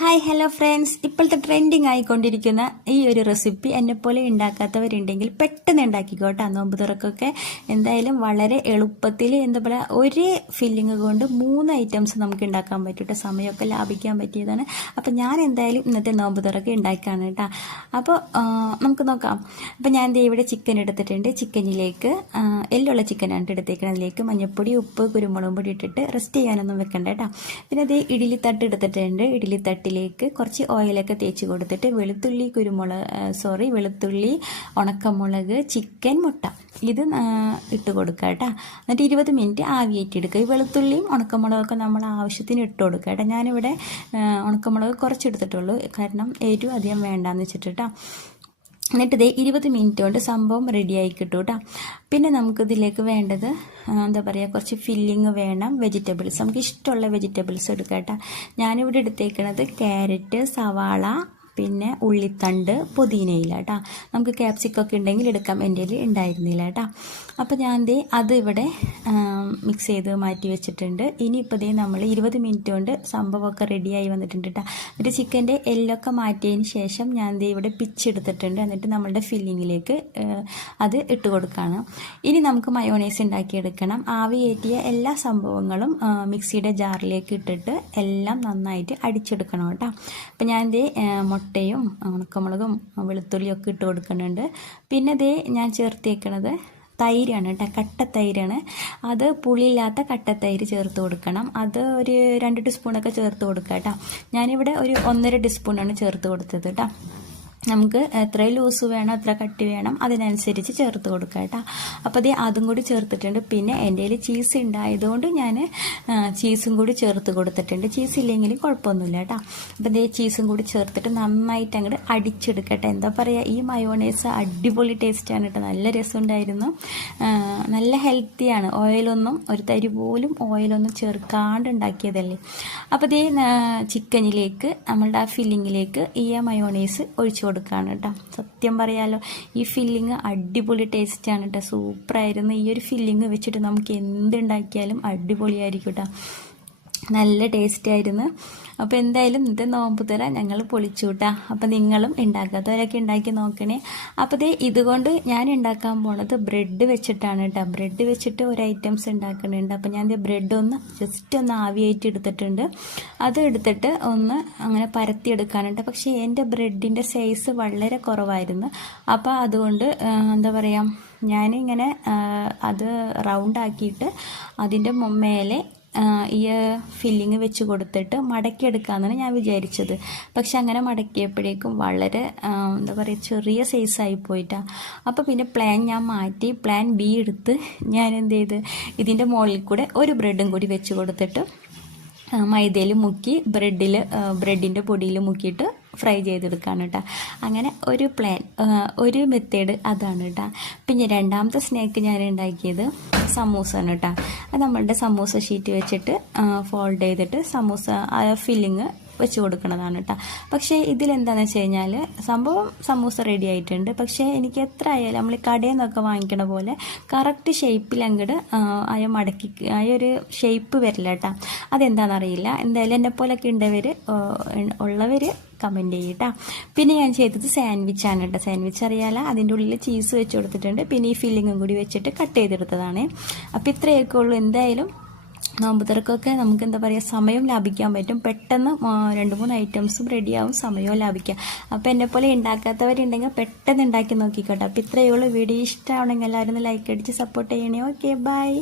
Hi hello friends, ഇപ്പോഴത്തെ trending ആയിക്കൊണ്ടിരിക്കുന്ന ഈ ഒരു റെസിപ്പി എന്നെപ്പോലെ ഉണ്ടാക്കാത്തവരുണ്ടെങ്കിൽ പെട്ടെന്ന് ഉണ്ടാക്കിക്കോട്ടെ. നോമ്പ് തുറക്കൊക്കെ എന്തായാലും വളരെ എളുപ്പത്തിൽ എന്താ പറയുക, ഒരു ഫില്ലിങ് കൊണ്ട് 3 ഐറ്റംസ് നമുക്ക് ഉണ്ടാക്കാൻ പറ്റും. സമയമൊക്കെ ലാഭിക്കാൻ പറ്റിയതാണ്. അപ്പോൾ ഞാൻ എന്തായാലും ഇന്നത്തെ നോമ്പ് തുറക്ക് ഉണ്ടാക്കാണ് കേട്ടോ. അപ്പോൾ നമുക്ക് നോക്കാം. അപ്പോൾ ഞാൻ ഇവിടെ ചിക്കൻ എടുത്തിട്ടുണ്ട്. ചിക്കനിലേക്ക് എല്ലുള്ള ചിക്കനാണ് എടുത്തേക്കുന്നത്. അതിലേക്ക് മഞ്ഞൾപ്പൊടി, ഉപ്പ്, കുരുമുളകും പൊടി ഇട്ടിട്ട് റെസ്റ്റ് ചെയ്യാനൊന്നും വെക്കണ്ട കേട്ടോ. പിന്നെ അത് ഇഡ്ഡലി തട്ട് എടുത്തിട്ടുണ്ട്. ഇഡ്ഡലി തട്ടിലേക്ക് കുറച്ച് ഓയിലൊക്കെ തേച്ച് കൊടുത്തിട്ട് വെളുത്തുള്ളി, ഉണക്കമുളക്, ചിക്കൻ, മുട്ട ഇത് ഇട്ട് കൊടുക്കുക കേട്ടോ. എന്നിട്ട് 20 മിനിറ്റ് ആവിയേറ്റെടുക്കുക. ഈ വെളുത്തുള്ളിയും ഉണക്കമുളകൊക്കെ നമ്മൾ ആവശ്യത്തിന് ഇട്ട് കൊടുക്കുക കേട്ടോ. ഞാനിവിടെ ഉണക്കമുളക് കുറച്ചെടുത്തിട്ടുള്ളൂ, കാരണം എരിവ് അധികം വേണ്ടാന്ന് വെച്ചിട്ട് കേട്ടോ. എന്നിട്ട് 20 മിനിറ്റ് കൊണ്ട് സംഭവം റെഡിയായി കിട്ടും കേട്ടോ. പിന്നെ നമുക്കിതിലേക്ക് വേണ്ടത് എന്താ പറയുക, കുറച്ച് ഫില്ലിങ് വേണം. വെജിറ്റബിൾസ് നമുക്ക് ഇഷ്ടമുള്ള വെജിറ്റബിൾസ് എടുക്കാം കേട്ടോ. ഞാനിവിടെ എടുത്തേക്കണത് ക്യാരറ്റ്, സവാള, പിന്നെ ഉള്ളിത്തണ്ട്, പുതിനയില കേട്ടോ. നമുക്ക് ക്യാപ്സിക്കൊക്കെ ഉണ്ടെങ്കിൽ എടുക്കാം, എൻ്റെ കയ്യിൽ ഉണ്ടായിരുന്നില്ല കേട്ടോ. അപ്പോൾ ഞാൻ അത് ഇവിടെ മിക്സ് ചെയ്ത് മാറ്റി വെച്ചിട്ടുണ്ട്. ഇനിയിപ്പോൾ നമ്മൾ 20 മിനിറ്റ് കൊണ്ട് സംഭവമൊക്കെ റെഡിയായി വന്നിട്ടുണ്ട് കേട്ടോ. എന്നിട്ട് ചിക്കൻ്റെ എല്ലൊക്കെ മാറ്റിയതിന് ശേഷം ഞാൻ ഇവിടെ പിച്ചെടുത്തിട്ടുണ്ട്. എന്നിട്ട് നമ്മളുടെ ഫില്ലിങ്ങിലേക്ക് അത് ഇട്ട് കൊടുക്കുകയാണ്. ഇനി നമുക്ക് മയോണൈസ് ഉണ്ടാക്കിയെടുക്കണം. ആവിയേറ്റിയ എല്ലാ സംഭവങ്ങളും മിക്സിയുടെ ജാറിലേക്ക് ഇട്ടിട്ട് എല്ലാം നന്നായിട്ട് അടിച്ചെടുക്കണം കേട്ടോ. അപ്പോൾ ഞാൻ മുട്ടയും ഉണക്കമുളകും വെളുത്തുള്ളിയും ഒക്കെ ഇട്ട് കൊടുക്കുന്നുണ്ട്. പിന്നെ ഞാൻ ചേർത്തേക്കണത് തൈരാണ് കേട്ടോ. കട്ടത്തൈരാണ്. അത് പുളിയില്ലാത്ത കട്ടത്തൈര് ചേർത്ത് കൊടുക്കണം. അത് ഒരു 2 ടീസ്പൂണൊക്കെ ചേർത്ത് കൊടുക്കാം കേട്ടോ. ഞാനിവിടെ ഒരു 1.5 ടീസ്പൂണാണ് ചേർത്ത് കൊടുത്തത് കേട്ടോ. നമുക്ക് എത്ര ലൂസ് വേണം, എത്ര കട്ടി വേണം, അതിനനുസരിച്ച് ചേർത്ത് കൊടുക്കാം കേട്ടോ. അപ്പോൾ അതും കൂടി ചേർത്തിട്ടുണ്ട്. പിന്നെ എൻ്റെ കയ്യിൽ ചീസ് ഉണ്ടായതുകൊണ്ട് ഞാൻ ചീസും കൂടി ചേർത്ത് കൊടുത്തിട്ടുണ്ട്. ചീസ് ഇല്ലെങ്കിലും കുഴപ്പമൊന്നുമില്ല കേട്ടോ. അപ്പോൾ ചീസും കൂടി ചേർത്തിട്ട് നന്നായിട്ട് അങ്ങോട്ട് അടിച്ചെടുക്കട്ടെ. എന്താ പറയുക, ഈ മയോണൈസ് അടിപൊളി ടേസ്റ്റാണ് കേട്ടോ. നല്ല രസമുണ്ടായിരുന്നു, നല്ല ഹെൽത്തിയാണ്. ഒരു തരി പോലും ഓയിലൊന്നും ചേർക്കാണ്ട് ഉണ്ടാക്കിയതല്ലേ. അപ്പോൾ ചിക്കനിലേക്ക്, നമ്മളുടെ ആ ഫില്ലിങ്ങിലേക്ക് ഈ മയോണൈസ് ഒഴിച്ചു കൊടുക്കുകയാണ് കേട്ടോ. സത്യം പറയാലോ, ഈ ഫില്ലിങ് അടിപൊളി ടേസ്റ്റാണ് കേട്ടോ. സൂപ്പറായിരുന്നു. ഈ ഒരു ഫില്ലിങ് വെച്ചിട്ട് നമുക്ക് എന്തുണ്ടാക്കിയാലും അടിപൊളിയായിരിക്കും കേട്ടോ. നല്ല ടേസ്റ്റ് ആയിരുന്നു. അപ്പോൾ എന്തായാലും ഇന്നത്തെ നോമ്പ് തുറ ഞങ്ങൾ പൊളിച്ചു കൂട്ടാ. അപ്പോൾ നിങ്ങളും ഉണ്ടാക്കാത്തവരൊക്കെ ഉണ്ടാക്കി നോക്കണേ. അപ്പോൾ ഇതുകൊണ്ട് ഞാൻ ഉണ്ടാക്കാൻ പോണത് ബ്രെഡ് വെച്ചിട്ടാണ് കേട്ടോ. ബ്രെഡ് വെച്ചിട്ട് ഒരു ഐറ്റംസ് ഉണ്ടാക്കുന്നുണ്ട്. അപ്പോൾ ഞാൻ ബ്രെഡ് ജസ്റ്റ് ഒന്ന് ആവിയായിട്ട് എടുത്തിട്ടുണ്ട്. അത് എടുത്തിട്ട് ഒന്ന് അങ്ങനെ പരത്തിയെടുക്കാനുണ്ട്. പക്ഷേ എൻ്റെ ബ്രെഡിൻ്റെ സൈസ് വളരെ കുറവായിരുന്നു. അപ്പോൾ അതുകൊണ്ട് എന്താ പറയുക, ഞാനിങ്ങനെ അത് റൗണ്ടാക്കിയിട്ട് അതിൻ്റെ മേലെ ഈ ഫില്ലിങ് വെച്ച് കൊടുത്തിട്ട് മടക്കിയെടുക്കാമെന്നാണ് ഞാൻ വിചാരിച്ചത്. പക്ഷെ അങ്ങനെ മടക്കിയപ്പോഴേക്കും വളരെ എന്താ പറയുക, ചെറിയ സൈസായി പോയിട്ടാണ്. അപ്പോൾ പിന്നെ പ്ലാൻ ഞാൻ മാറ്റി, പ്ലാൻ ബി എടുത്ത് ഞാൻ എന്ത് ചെയ്ത്, ഇതിൻ്റെ മുകളിൽ കൂടെ ഒരു ബ്രെഡും കൂടി വെച്ച് കൊടുത്തിട്ട് മൈദയിൽ മുക്കി ബ്രെഡിൻ്റെ പൊടിയിൽ മുക്കിയിട്ട് ഫ്രൈ ചെയ്തെടുക്കുകയാണ് കേട്ടോ. അങ്ങനെ ഒരു മെത്തേഡ് അതാണ് കേട്ടോ. പിന്നെ രണ്ടാമത്തെ സ്നാക്ക് ഞാൻ ഉണ്ടാക്കിയത് സമൂസയാണ് കേട്ടോ. അത് നമ്മളുടെ സമൂസ ഷീറ്റ് വെച്ചിട്ട് ഫോൾഡ് ചെയ്തിട്ട് ഫില്ലിങ് വെച്ച് കൊടുക്കുന്നതാണ് കേട്ടോ. പക്ഷേ ഇതിലെന്താണെന്ന് വെച്ച് കഴിഞ്ഞാൽ സമൂസ റെഡി ആയിട്ടുണ്ട്. പക്ഷേ എനിക്ക് എത്ര ആയാലും നമ്മൾ കടയിൽ നിന്നൊക്കെ വാങ്ങിക്കണ പോലെ കറക്റ്റ് ഷേപ്പിൽ അങ്ങോട്ട് ഒരു ഷേപ്പ് വരില്ല കേട്ടോ. അതെന്താണെന്നറിയില്ല. എന്തായാലും എന്നെപ്പോലൊക്കെ ഉള്ളവർ കമൻറ്റ് ചെയ്യട്ടോ. പിന്നെ ഞാൻ ചെയ്തത് സാൻഡ്വിച്ചാണ് കേട്ടോ. സാൻഡ്വിച്ച് അറിയാലോ, അതിൻ്റെ ഉള്ളിൽ ചീസ് വെച്ച് കൊടുത്തിട്ടുണ്ട്. പിന്നെ ഈ ഫില്ലിങ്ങും കൂടി വെച്ചിട്ട് കട്ട് ചെയ്തെടുത്തതാണ്. അപ്പോൾ ഇത്രയൊക്കെ ഉള്ളൂ. എന്തായാലും നോമ്പ് തുറക്കൊക്കെ നമുക്ക് എന്താ പറയുക, സമയം ലാഭിക്കാൻ പറ്റും. പെട്ടെന്ന് 2-3 ഐറ്റംസും റെഡിയാവും, സമയവും ലാഭിക്കാം. അപ്പോൾ എന്നെപ്പോലെ ഉണ്ടാക്കാത്തവരുണ്ടെങ്കിൽ പെട്ടെന്ന് ഉണ്ടാക്കി നോക്കിക്കോട്ടെ. അപ്പോൾ ഇത്രയേ ഉള്ളൂ. വീഡിയോ ഇഷ്ടമാണെങ്കിൽ എല്ലാവരും ലൈക്ക് അടിച്ച് സപ്പോർട്ട് ചെയ്യണേ. Okay, by.